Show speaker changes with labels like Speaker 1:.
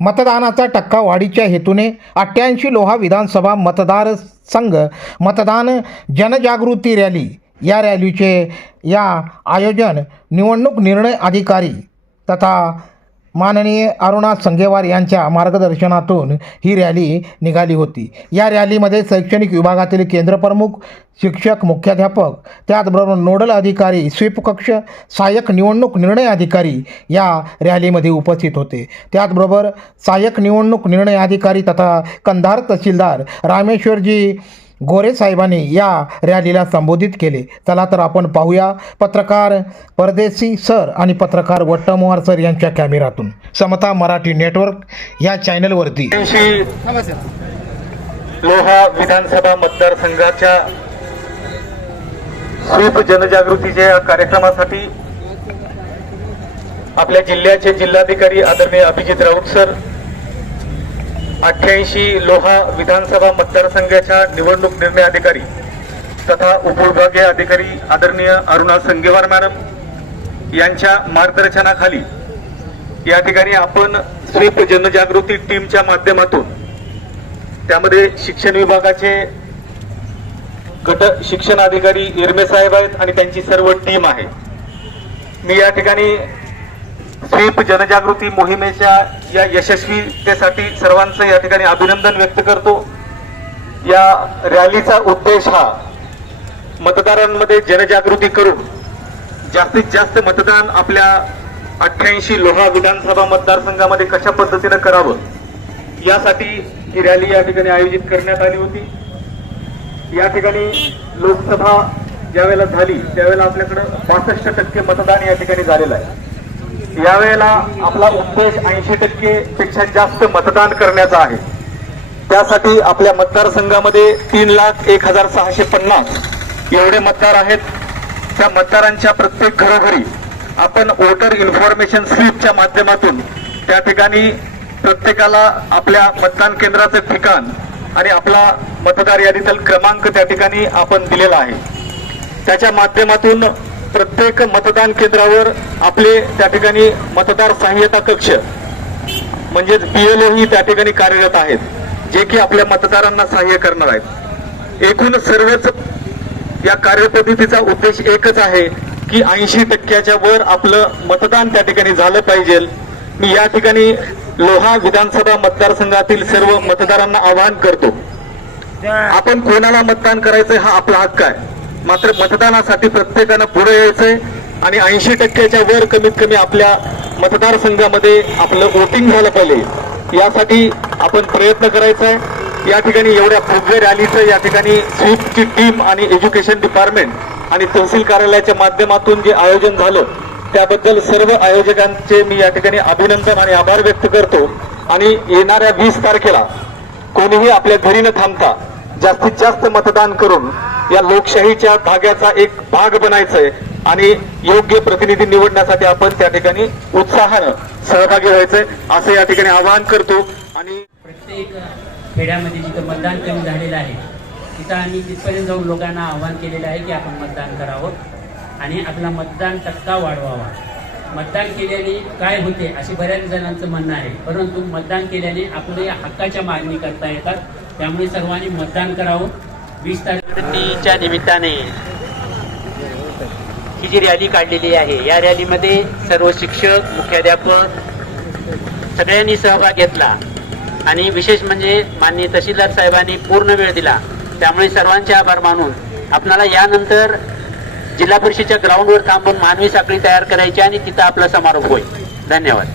Speaker 1: मतदानाचा टक्का वाढीच्या हेतूने अठ्ठ्याऐंशी लोहा विधानसभा मतदार संघ मतदान जनजागृती रॅली. या रॅलीचे या आयोजन निवडणूक निर्णय अधिकारी तथा माननीय अरुणा संगेवार यांच्या मार्गदर्शनातून ही रॅली निघाली होती. या रॅलीमध्ये शैक्षणिक विभागातील केंद्रप्रमुख शिक्षक मुख्याध्यापक त्याचबरोबर नोडल अधिकारी स्वीपकक्ष सहाय्यक निवडणूक निर्णय अधिकारी या रॅलीमध्ये उपस्थित होते. त्याचबरोबर सहाय्यक निवडणूक निर्णय अधिकारी तथा कंधार तहसीलदार रामेश्वरजी गोरे साहेबांनी या रॅलीला संबोधित केले. चला तर आपण पाहूया पत्रकार परदेशी सर आणि पत्रकार वट्टमोहर सर यांच्या कॅमेरातून समता मराठी नेटवर्क या चॅनलवरती.
Speaker 2: लोहा विधानसभा मतदारसंघाच्या स्वीप जनजागृतीच्या या कार्यक्रमासाठी आपल्या जिल्ह्याचे जिल्हाधिकारी आदरणीय अभिजित राऊत सर अठ्ठ्याऐंशी लोहा विधानसभा मतदारसंघाच्या निवडणूक निर्णय अधिकारी तथा उपविभागीय अधिकारी आदरणीय अरुणा संगेवार मॅडम यांच्या मार्गदर्शनाखाली या ठिकाणी आपण स्वीप जनजागृती टीमच्या माध्यमातून त्यामध्ये शिक्षण विभागाचे गट शिक्षण अधिकारी इरमे साहेब आहेत आणि त्यांची सर्व टीम आहे. मी या ठिकाणी स्वीप जनजागृती मोहिमेच्या या यशस्वीतेसाठी सर्वांचं या ठिकाणी अभिनंदन व्यक्त करतो. या रॅलीचा उद्देश हा मतदारांमध्ये जनजागृती करून जास्तीत जास्त मतदान आपल्या अठ्ठ्याऐंशी लोहा विधानसभा मतदारसंघामध्ये कशा पद्धतीनं करावं यासाठी ही रॅली या ठिकाणी आयोजित करण्यात आली होती. या ठिकाणी लोकसभा ज्यावेळेला झाली त्यावेळेला आपल्याकडं बासष्ट टक्के मतदान या ठिकाणी झालेलं आहे. यावेळेला आपला उद्देश ऐंशी टक्के पेक्षा जास्त मतदान करण्याचा आहे. त्यासाठी आपल्या मतदारसंघामध्ये तीन लाख एक हजार सहाशे पन्नास एवढे मतदार आहेत. त्या मतदारांच्या प्रत्येक घरोघरी आपण वोटर इन्फॉर्मेशन स्लिपच्या माध्यमातून त्या ठिकाणी प्रत्येकाला आपल्या मतदान केंद्राचं ठिकाण आणि आपला मतदार यादीतील क्रमांक त्या ठिकाणी आपण दिलेला आहे. त्याच्या माध्यमातून प्रत्येक मतदान केंद्रावर आपले त्या ठिकाणी मतदार सहाय्यता कक्ष म्हणजेच पीएलओ ही त्या ठिकाणी कार्यरत आहेत जे की आपल्या मतदारांना सहाय्य करणार आहेत. एकूण सर्वच या कार्यपद्धतीचा उद्देश एकच आहे की ऐंशी टक्क्याच्या वर आपलं मतदान त्या ठिकाणी झालं पाहिजे. मी या ठिकाणी लोहा विधानसभा मतदारसंघातील सर्व मतदारांना आवाहन करतो. आपण कोणाला मतदान करायचंय हा आपला हक्क आहे. मात्र मतदानासाठी प्रत्येकानं पुढे यायचंय आणि ऐंशी टक्क्याच्या वर कमीत कमी आपल्या मतदारसंघामध्ये आपलं वोटिंग झालं पाहिजे. यासाठी आपण प्रयत्न करायचा आहे या ठिकाणी एवढ्या भव्य रॅलीचं या ठिकाणी स्वीपची टीम आणि एज्युकेशन डिपार्टमेंट आणि तहसील कार्यालयाच्या माध्यमातून जे आयोजन झालं त्याबद्दल सर्व आयोजकांचे मी या ठिकाणी अभिनंदन आणि आभार व्यक्त करतो. आणि येणाऱ्या वीस तारखेला कोणीही आपल्या घरी न थांबता जास्तीत जास्त मतदान करून या लोकशाहीच्या धाग्याचा एक भाग बनायचंय आणि योग्य प्रतिनिधी निवडण्यासाठी आपण त्या ठिकाणी उत्साहानं सहभागी व्हायचंय. असं या ठिकाणी आवाहन करतो आणि
Speaker 3: प्रत्येक खेड्यामध्ये जिथं मतदान कमी झालेलं आहे तिथं आम्ही तिथपर्यंत जाऊन लोकांना आव्हान केलेलं आहे की आपण मतदान करावं आणि आपला मतदान टक्का वाढवावा. मतदान केल्याने काय होते असे बऱ्याच जणांचं म्हणणं आहे परंतु मतदान केल्याने आपल्या हक्काच्या मागणी करता येतात. त्यामुळे सर्वांनी मतदान करावं. वीस तारखेच्या निमित्ताने ही जी रॅली काढलेली आहे या रॅलीमध्ये सर्व शिक्षक मुख्याध्यापक सगळ्यांनी सहभाग घेतला. आणि विशेष म्हणजे माननीय तहसीलदार साहेबांनी पूर्ण वेळ दिला. त्यामुळे सर्वांचे आभार मानून आपणाला यानंतर जिल्हा परिषदेच्या ग्राउंडवर थांबून मानवी साखळी तयार करायची आणि तिथं आपला समारोप होईल. धन्यवाद.